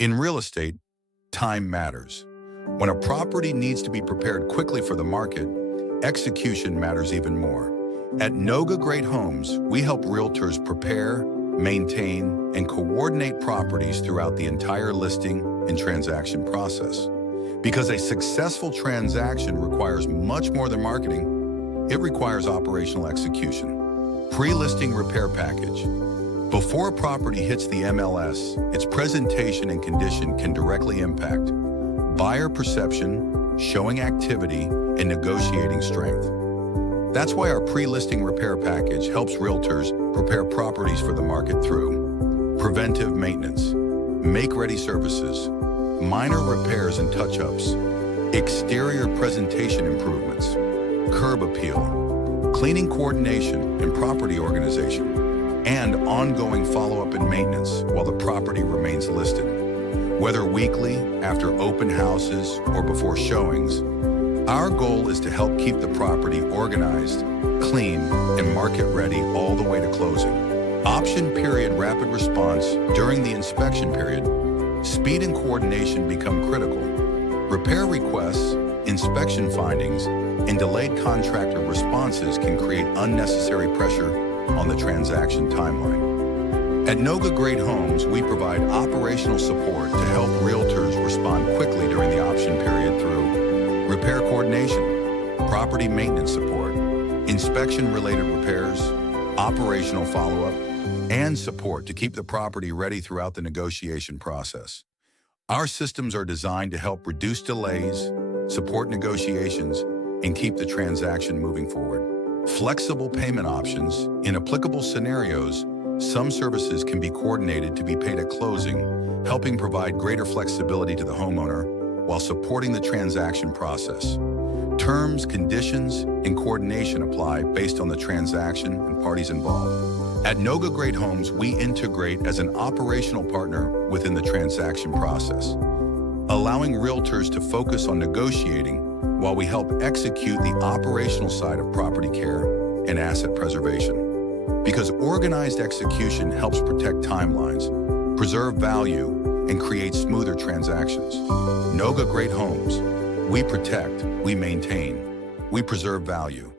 In real estate, time matters. When a property needs to be prepared quickly for the market, execution matters even more. At Noga Great Homes, we help realtors prepare, maintain, and coordinate properties throughout the entire listing and transaction process. Because a successful transaction requires much more than marketing, it requires operational execution. Pre-listing repair package. Before a property hits the MLS, its presentation and condition can directly impact buyer perception, showing activity, and negotiating strength. That's why our pre-listing repair package helps realtors prepare properties for the market through preventive maintenance, make-ready services, minor repairs and touch-ups, exterior presentation improvements, curb appeal, cleaning coordination and property organization, and ongoing follow-up and maintenance while the property remains listed. Whether weekly, after open houses, or before showings, our goal is to help keep the property organized, clean, and market-ready all the way to closing. Option period rapid response during the inspection period. Speed and coordination become critical. Repair requests, inspection findings, and delayed contractor responses can create unnecessary pressure on the transaction timeline. At Noga Great Homes, we provide operational support to help realtors respond quickly during the option period through repair coordination, property maintenance support, inspection-related repairs, operational follow-up, and support to keep the property ready throughout the negotiation process. Our systems are designed to help reduce delays, support negotiations, and keep the transaction moving forward. Flexible payment options. In applicable scenarios, some services can be coordinated to be paid at closing, helping provide greater flexibility to the homeowner while supporting the transaction process. Terms, conditions, and coordination apply based on the transaction and parties involved. At Noga Great Homes, we integrate as an operational partner within the transaction process, allowing realtors to focus on negotiating while we help execute the operational side of property care and asset preservation. Because organized execution helps protect timelines, preserve value, and create smoother transactions. Noga Great Homes. We protect, we maintain, we preserve value.